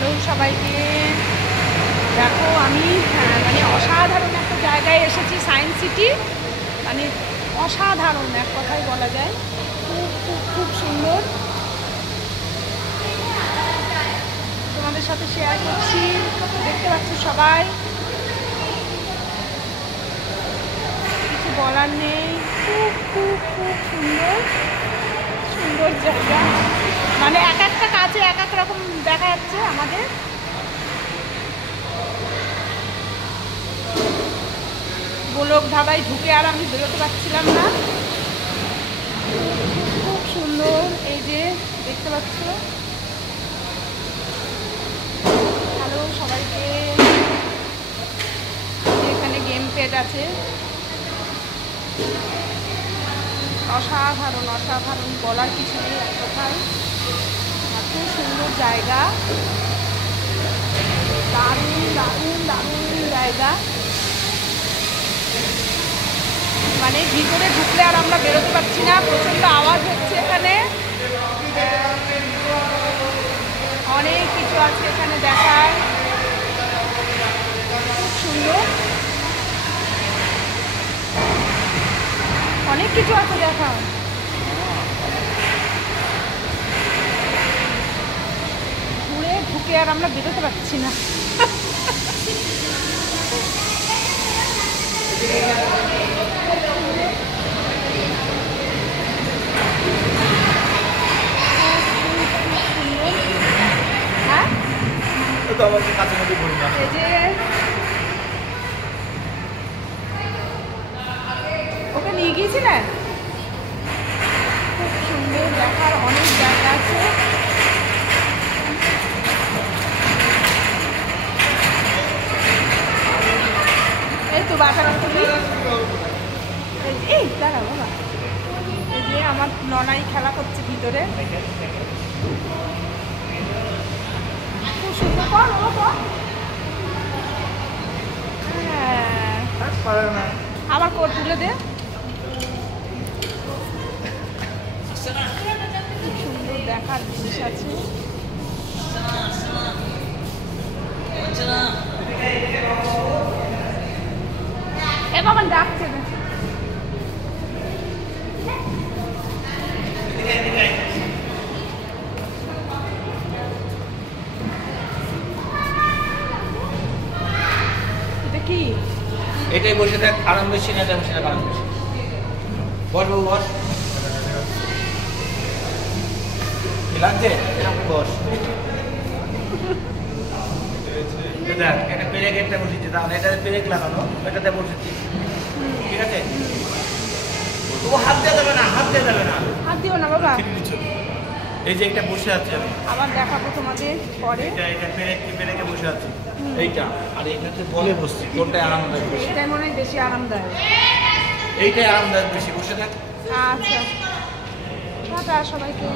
Hello সবাইকে। দেখো আমি মানে অসাধারণ একটা জায়গায় এসেছি, সায়েন্স সিটি। মানে অসাধারণ এক কথায় বলা যায়, খুব খুব খুব সুন্দর। তোমাদের সাথে শেয়ার করছি, দেখতে পাচ্ছ সবাই, কিছু বলার নেই। খুব খুব খুব সুন্দর সুন্দর জায়গা, মানে এক একটা কাজে এক এক রকম দেখা যাচ্ছে আমাদের। গোলক ধাবায় ঢুকে আর আমি বেরোতে পারছিলাম না। খুব সুন্দর, এই যে দেখতে পাচ্ছ। হ্যালো সবাইকে। এখানে গেম প্যাড আছে, অসাধারণ অসাধারণ, বলার কিছু নেই এক কথায়। এত সুন্দর জায়গা, দারুণ দারুণ দারুণ জায়গা। মানে ভিতরে ঢুকলে আর আমরা বেরোতে পারছি না, প্রচণ্ড আওয়াজ হচ্ছে এখানে। অনেক কিছু আছে এখানে দেখার, খুব সুন্দর, অনেক কিছু আছে দেখার। ঘুরে ঢুকে আর আমরা বেরোতে পারছি না। ওকে নিয়ে গিয়েছিলেন, খুব সুন্দর দেখার অনেক জায়গা আছে। এই তো বাটার তুলি, এই দাঁড়া বাবা, এই যে আমার ননাই খেলা করছে ভিতরে, খুব সুন্দর। কর বাবা, হ্যাঁ আবার কোট তুলে দে। খুব সুন্দর দেখার জিনিস আছে। এ বাবা ডাকছে না। এটা কি? এটাই বসে থাক, আরাম বেশি না, এটা বসে থাক আরাম বেশি। বস বাবু বস, কি লাগছে? এরকম বস। দেখ এটা পেরেক একটা বসেছি, তাহলে এটাতে পেরেক লাগানো, এটাতে বসেছি, ঠিক আছে? ও হাত দিয়ে দেবে না, হাত দিয়ে দেবে না, হাত দিও না বাবা। এই যে এটা বসে আছে আমি, আবার দেখাবো তোমাদের পরে। এটা পেরেকে বসে আছে এইটা, আর এইটাতে বলে বসছি, কোনটাই আরামদায়ক বেশি? এটাই মনে হয় বেশি আরামদায়ক। এইটাই আরামদায়ক বেশি, বসে থাক। আচ্ছা, টাটা সবাইকে।